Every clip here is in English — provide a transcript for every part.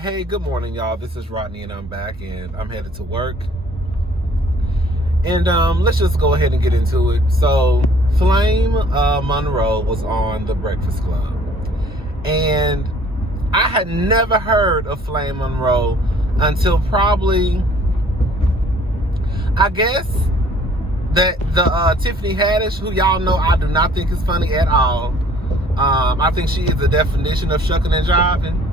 Hey, good morning, y'all. This is Rodney, and I'm back, and I'm headed to work. And let's just go ahead and get into it. So, Flame Monroe was on The Breakfast Club, and I had never heard of Flame Monroe until probably, I guess, that the Tiffany Haddish, who y'all know I do not think is funny at all. I think she is the definition of shucking and jiving.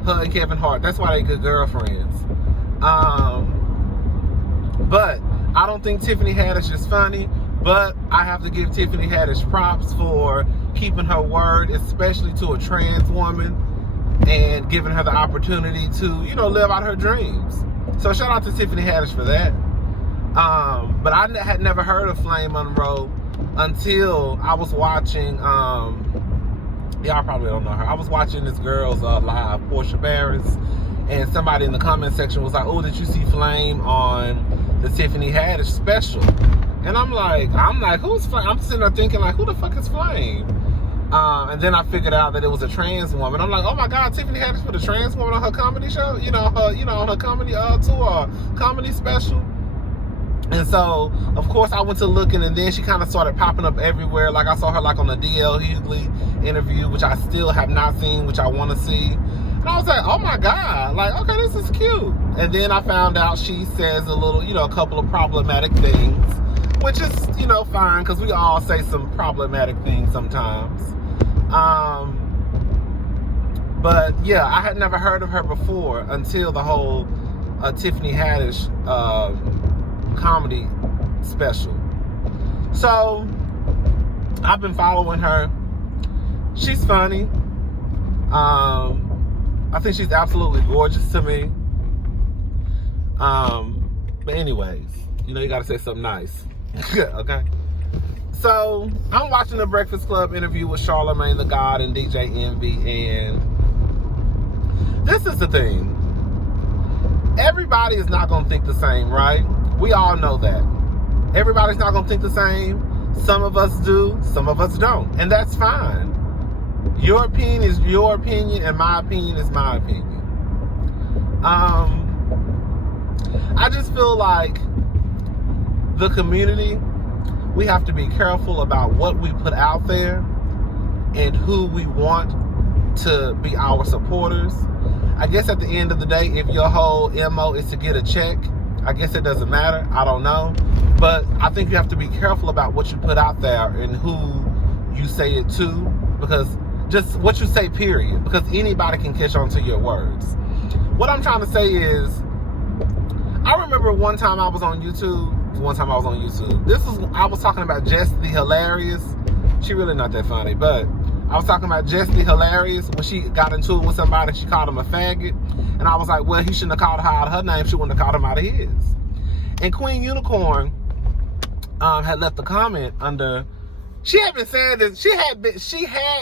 Her and Kevin Hart, that's why they good girlfriends. But I don't think Tiffany Haddish is funny, but I have to give Tiffany Haddish props for keeping her word, especially to a trans woman, and giving her the opportunity to, live out her dreams. So shout out to Tiffany Haddish for that. But I had never heard of Flame Monroe until I was watching, y'all probably don't know her. I was watching this girl's live, Portia Paris, and somebody in the comment section was like, "Oh, did you see Flame on the Tiffany Haddish special?" And I'm like, who's Flame? I'm sitting there thinking, like, who the fuck is Flame? And then I figured out that it was a trans woman. I'm like, oh my God, Tiffany Haddish put a trans woman on her comedy show? On her comedy tour, comedy special. And so, of course, I went to looking, and then she kind of started popping up everywhere. Like, I saw her, like, on the D.L. Hughley interview, which I still have not seen, which I want to see. And I was like, oh, my God. Like, okay, this is cute. And then I found out she says a couple of problematic things, which is, fine, because we all say some problematic things sometimes. But, yeah, I had never heard of her before until the whole Tiffany Haddish comedy special. So I've been following her. She's funny. I think she's absolutely gorgeous to me. But anyways, you gotta say something nice. Okay. So I'm watching the Breakfast Club interview with Charlamagne the God and DJ Envy, and this is the thing. Everybody is not gonna think the same, right? We all know that. Everybody's not going to think the same. Some of us do, some of us don't. And that's fine. Your opinion is your opinion, and my opinion is my opinion. I just feel like the community, we have to be careful about what we put out there and who we want to be our supporters. I guess at the end of the day, if your whole MO is to get a check, I guess it doesn't matter. I don't know. But I think you have to be careful about what you put out there and who you say it to, because just what you say, period. Because anybody can catch on to your words. What I'm trying to say is, I remember one time I was on YouTube. I was talking about Jess the Hilarious. She really not that funny, but I was talking about Jess the Hilarious when she got into it with somebody. She called him a faggot. And I was like, well, he shouldn't have called her out of her name. She wouldn't have called him out of his. And Queen Unicorn had left a comment under. She had been saying this. She had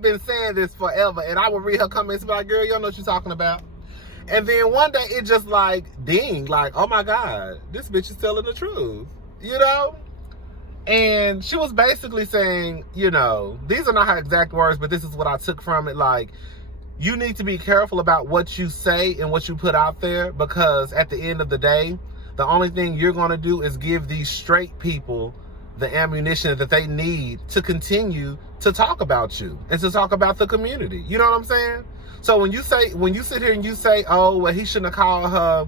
been saying this forever. And I would read her comments and be like, girl, you don't know what you're talking about. And then one day it just like ding, like, oh my God, this bitch is telling the truth. And she was basically saying, these are not her exact words, but this is what I took from it. Like, you need to be careful about what you say and what you put out there, because at the end of the day, the only thing you're going to do is give these straight people the ammunition that they need to continue to talk about you and to talk about the community. You know what I'm saying? So when you sit here and you say, oh, well, he shouldn't have called her,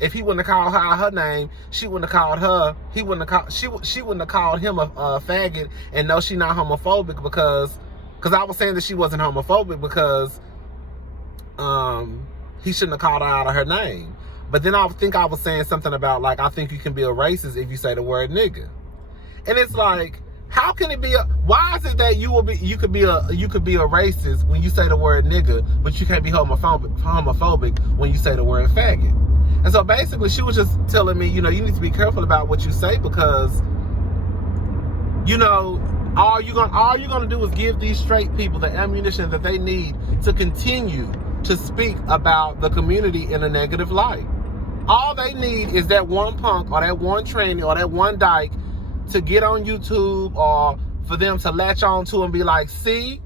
if he wouldn't have called her out her name, she wouldn't have called her, she wouldn't have called him a faggot, and no, she not homophobic because I was saying that she wasn't homophobic because he shouldn't have called her out of her name. But then I think I was saying something about, like, I think you can be a racist if you say the word nigga. And it's like, how can it be why is it that you could be a racist when you say the word nigga, but you can't be homophobic when you say the word faggot? And so basically she was just telling me, you need to be careful about what you say, because all you're gonna do is give these straight people the ammunition that they need to continue to speak about the community in a negative light. All they need is that one punk or that one tranny or that one dyke to get on YouTube, or for them to latch on to and be like, see,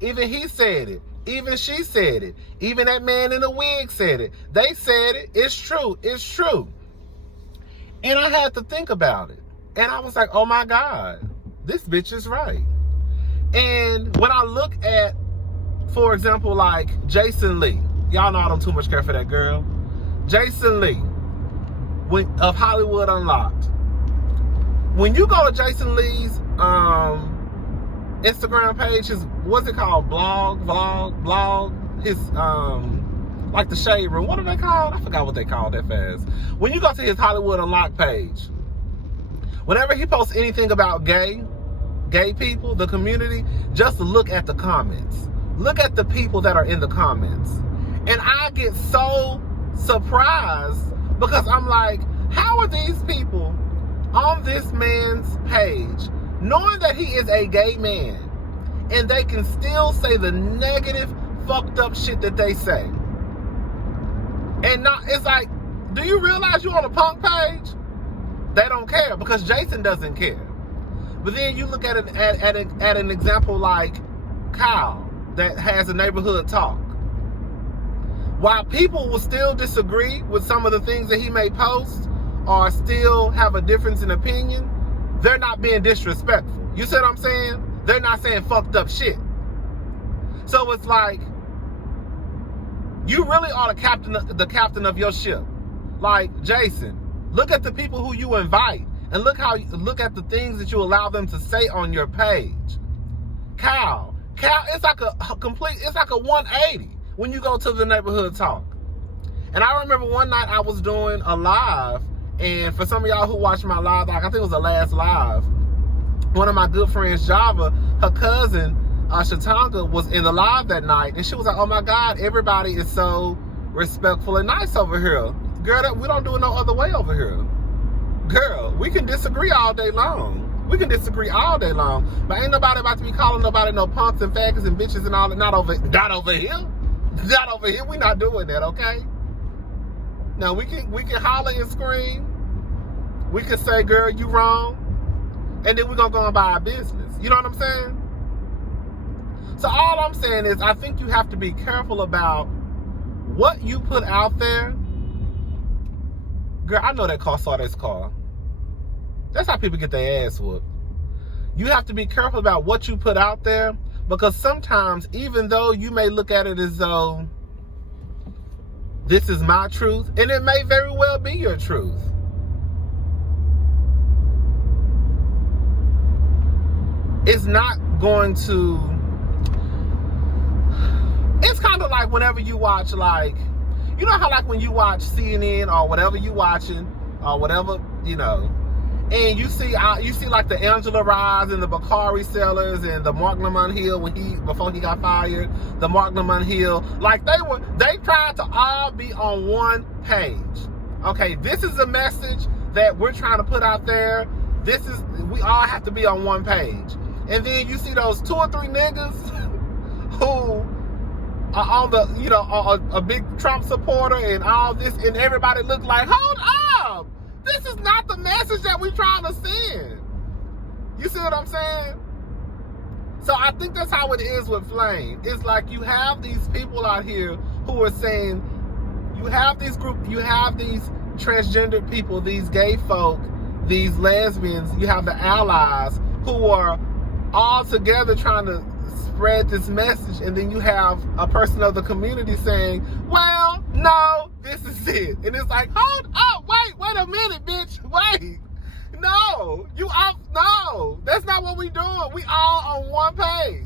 even he said it. Even she said it. Even that man in the wig said it. They said it. It's true. It's true. And I had to think about it. And I was like, oh my God, this bitch is right. And when I look at, for example, like Jason Lee. Y'all know I don't too much care for that girl. Jason Lee of Hollywood Unlocked. When you go to Jason Lee's Instagram page, his, what's it called? Blog, his, like the Shade Room. What are they called? I forgot what they called that fast. When you go to his Hollywood Unlocked page, whenever he posts anything about gay people, the community, just look at the comments. Look at the people that are in the comments. And I get so surprised because I'm like, how are these people on this man's page, knowing that he is a gay man, and they can still say the negative, fucked up shit that they say? And not, it's like, do you realize you're on a punk page? They don't care because Jason doesn't care. But then you look at an example like Kyle that has a neighborhood talk. While people will still disagree with some of the things that he may post or still have a difference in opinion, they're not being disrespectful. You see what I'm saying? They're not saying fucked up shit. So it's like, you really are the captain of your ship. Like, Jason, look at the people who you invite and look at the things that you allow them to say on your page. Kyle, it's like it's like a 180 when you go to the neighborhood talk. And I remember one night I was doing a live, and for some of y'all who watched my live, like I think it was the last live, one of my good friends, Java, her cousin, Shatanga, was in the live that night, and she was like, oh my God, everybody is so respectful and nice over here. Girl, we don't do it no other way over here. Girl, we can disagree all day long. We can disagree all day long, but ain't nobody about to be calling nobody no punks and faggots and bitches and all that. Not over here. Not over here. We not doing that, okay? Now we can holler and scream. We can say, girl, you wrong. And then we're gonna go on by our business. You know what I'm saying? So all I'm saying is I think you have to be careful about what you put out there. Girl, I know that car saw this car. That's how people get their ass whooped. You have to be careful about what you put out there, because sometimes, even though you may look at it as though this is my truth, and it may very well be your truth, it's not going to... It's kind of like whenever you watch, like, you know how like when you watch CNN or whatever you watching, or whatever, you know, and you see like the Angela Rise and the Bakari sellers and the Mark Lamont Hill before he got fired, the Mark Lamont Hill, like they tried to all be on one page. Okay, this is a message that we're trying to put out there. We all have to be on one page. And then you see those 2 or 3 niggas who are on the, you know, a big Trump supporter and all this, and everybody look like, hold up, this is not the message that we're trying to send. You see what I'm saying? So I think that's how it is with Flame. It's like you have these people out here who are saying, you have these transgendered people, these gay folk, these lesbians, you have the allies who are all together trying to spread this message, and then you have a person of the community saying, well, no, this is it. And it's like, hold up, wait a minute, bitch, wait. No, no, that's not what we doing. We all on one page.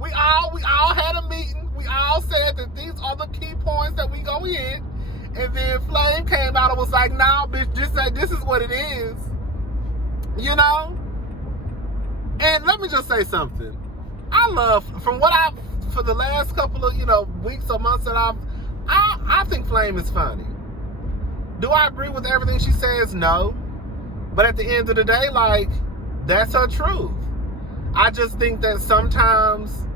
We all had a meeting. We all said that these are the key points that we go in. And then Flame came out and was like, nah, bitch, this is what it is. You know? And let me just say something. I love, for the last couple of, you know, weeks or months that I think Flame is funny. Do I agree with everything she says? No. But at the end of the day, like, that's her truth. I just think that sometimes,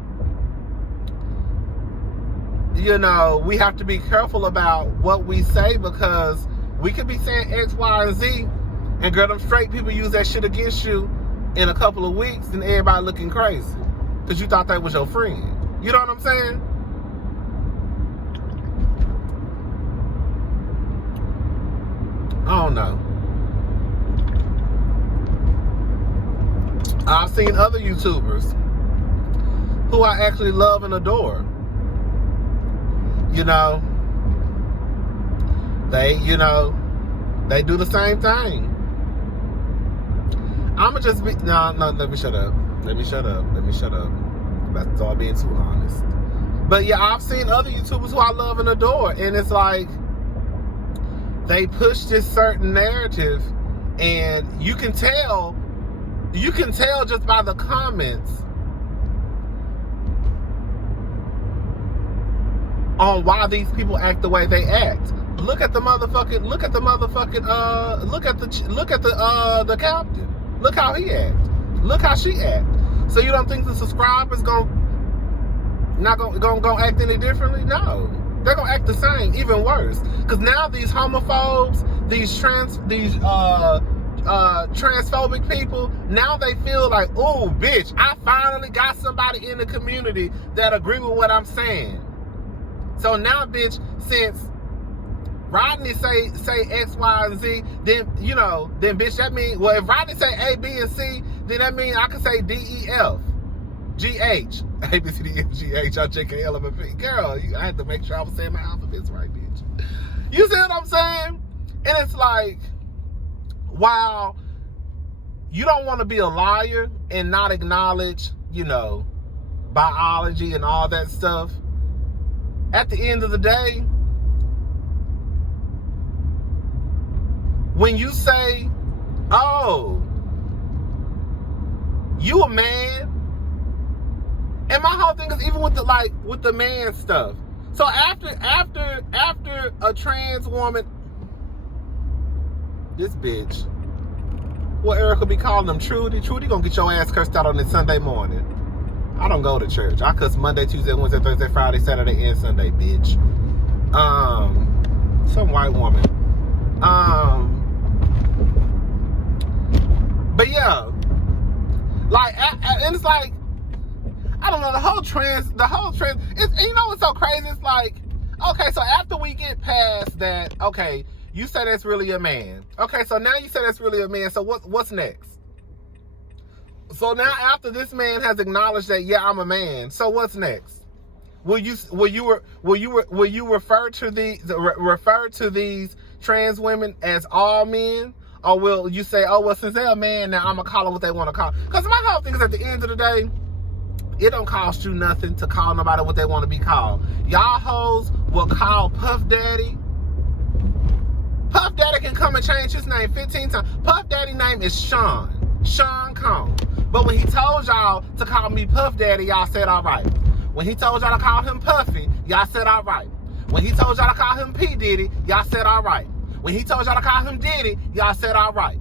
you know, we have to be careful about what we say, because we could be saying X, Y, and Z, and girl, them straight people use that shit against you in a couple of weeks, and everybody looking crazy because you thought that was your friend. You know what I'm saying? know. I've seen other YouTubers who I actually love and adore. You know, they do the same thing. I'ma just be no, let me shut up. That's all being too honest. But yeah, I've seen other YouTubers who I love and adore, and it's like they push this certain narrative, and you can tell just by the comments on why these people act the way they act. Look at the captain. Look how he act. Look how she act. So you don't think the subscribers gonna act any differently? No. They're gonna act the same, even worse. Cause now these homophobes, these transphobic people, now they feel like, oh bitch, I finally got somebody in the community that agree with what I'm saying. So now, bitch, since Rodney say X, Y, and Z, then bitch, that means, well, if Rodney say A, B, and C, then that means I can say D, E, F, G, H, A, B, C, D, E, F, G, H, I, J, K, L, M, N, P. Girl, I had to make sure I was saying my alphabets right, bitch. You see what I'm saying? And it's like, while you don't want to be a liar and not acknowledge, biology and all that stuff, at the end of the day, when you say, oh, you a man, and my whole thing is even with the man stuff. So after a trans woman, this bitch, what Erica be calling them, Trudy gonna get your ass cursed out on this Sunday morning. I don't go to church. I cuss Monday, Tuesday, Wednesday, Thursday, Friday, Saturday, and Sunday, bitch. Some white woman. But yeah, and it's like, I don't know, the whole trans, it's, you know what's so crazy? It's like, okay, so after we get past that, okay, you say that's really a man. Okay, so now you say that's really a man, so what's next? So now after this man has acknowledged that, yeah, I'm a man, so what's next? Will you refer to these trans women as all men? Or will you say, oh, well, since they're a man, now I'm going to call them what they want to call? Because my whole thing is, at the end of the day, it don't cost you nothing to call nobody what they want to be called. Y'all hoes will call Puff Daddy. Puff Daddy can come and change his name 15 times. Puff Daddy's name is Sean Combs. But when he told y'all to call me Puff Daddy, y'all said all right. When he told y'all to call him Puffy, y'all said all right. When he told y'all to call him P. Diddy, y'all said all right. When he told y'all to call him Diddy, y'all said all right.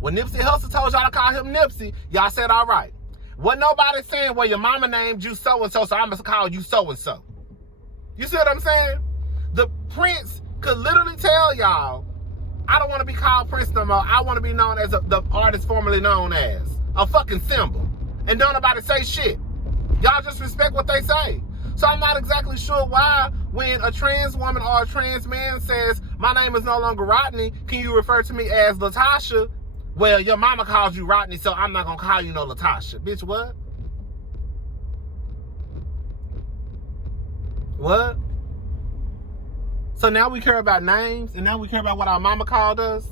When Nipsey Hussle told y'all to call him Nipsey, y'all said all right. Wasn't nobody saying, well, your mama named you so-and-so, so I'm going to call you so-and-so. You see what I'm saying? The Prince could literally tell y'all, I don't want to be called Prince no more. I want to be known as the artist formerly known as a fucking symbol. And don't nobody say shit. Y'all just respect what they say. So I'm not exactly sure why when a trans woman or a trans man says, my name is no longer Rodney, can you refer to me as Latasha? Well, your mama calls you Rodney, so I'm not going to call you no Latasha. Bitch, what? What? So now we care about names, and now we care about what our mama called us?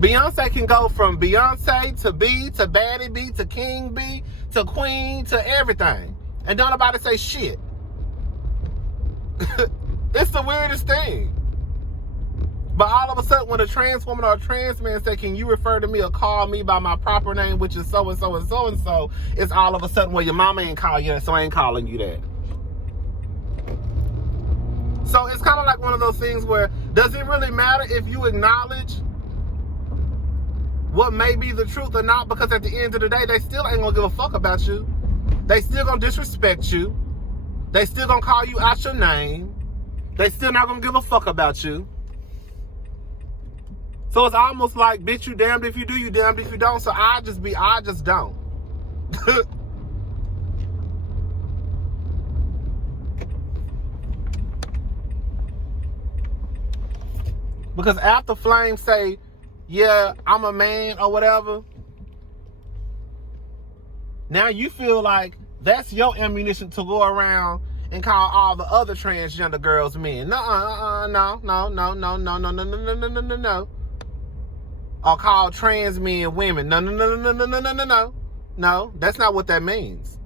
Beyonce can go from Beyonce to B to Baddie B to King B to Queen to everything. And don't nobody say shit. It's the weirdest thing. But all of a sudden, when a trans woman or a trans man say, can you refer to me or call me by my proper name, which is so-and-so and so-and-so, it's all of a sudden, well, your mama ain't calling you that, so I ain't calling you that. So it's kind of like one of those things where, does it really matter if you acknowledge what may be the truth or not? Because at the end of the day, they still ain't gonna give a fuck about you. They still gonna disrespect you. They still gonna call you out your name. They still not gonna give a fuck about you. So it's almost like, bitch, you damned if you do, you damned if you don't. So I just don't. Because after Flame say, yeah, I'm a man or whatever, now you feel like that's your ammunition to go around and call all the other transgender girls men. No. Or call trans men women. No. No, that's not what that means.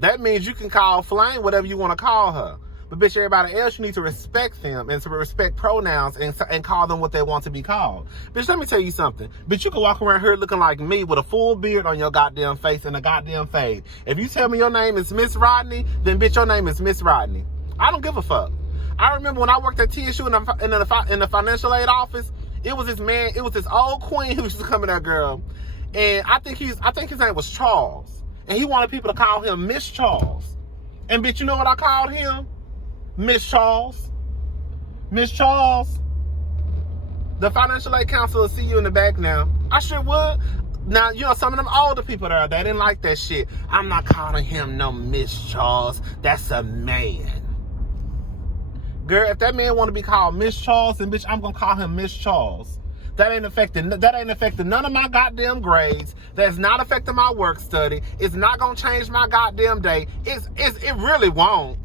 That means you can call Flame whatever you want to call her. But bitch, everybody else, you need to respect them and to respect pronouns and call them what they want to be called. Bitch, let me tell you something. Bitch, you can walk around here looking like me with a full beard on your goddamn face and a goddamn fade. If you tell me your name is Miss Rodney, then bitch, your name is Miss Rodney. I don't give a fuck. I remember when I worked at TSU in the financial aid office, it was this old queen who used to come in there, girl. And I think his name was Charles. And he wanted people to call him Miss Charles. And bitch, you know what I called him? Miss Charles. Miss Charles. The financial aid counselor will see you in the back now. I sure would. Now, you know, some of them older people there, they didn't like that shit. I'm not calling him no Miss Charles. That's a man. Girl, if that man want to be called Miss Charles, then bitch, I'm going to call him Miss Charles. That ain't affecting none of my goddamn grades. That's not affecting my work study. It's not going to change my goddamn day. It really won't.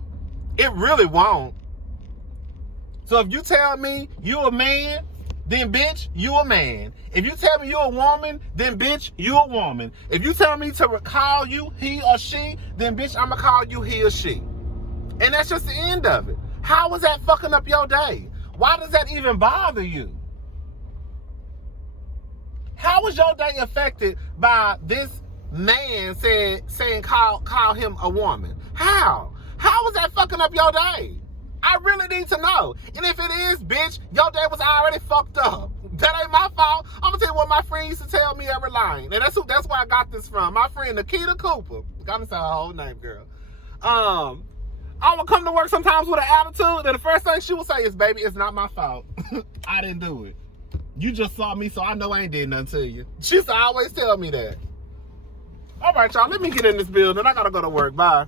It really won't. So if you tell me you a man, then bitch, you a man. If you tell me you a woman, then bitch, you a woman. If you tell me to call you he or she, then bitch, I'm gonna call you he or she. And that's just the end of it. How is that fucking up your day? Why does that even bother you? How is your day affected by this man saying call him a woman? How? How is that fucking up your day? I really need to know. And if it is, bitch, your day was already fucked up. That ain't my fault. I'm gonna tell you what my friend used to tell me every line. And that's where I got this from. My friend Nikita Cooper. Gotta say her whole name, girl. I would come to work sometimes with an attitude, and the first thing she would say is, baby, it's not my fault. I didn't do it. You just saw me, so I know I ain't did nothing to you. She used to always tell me that. All right, y'all, let me get in this building. I gotta go to work. Bye.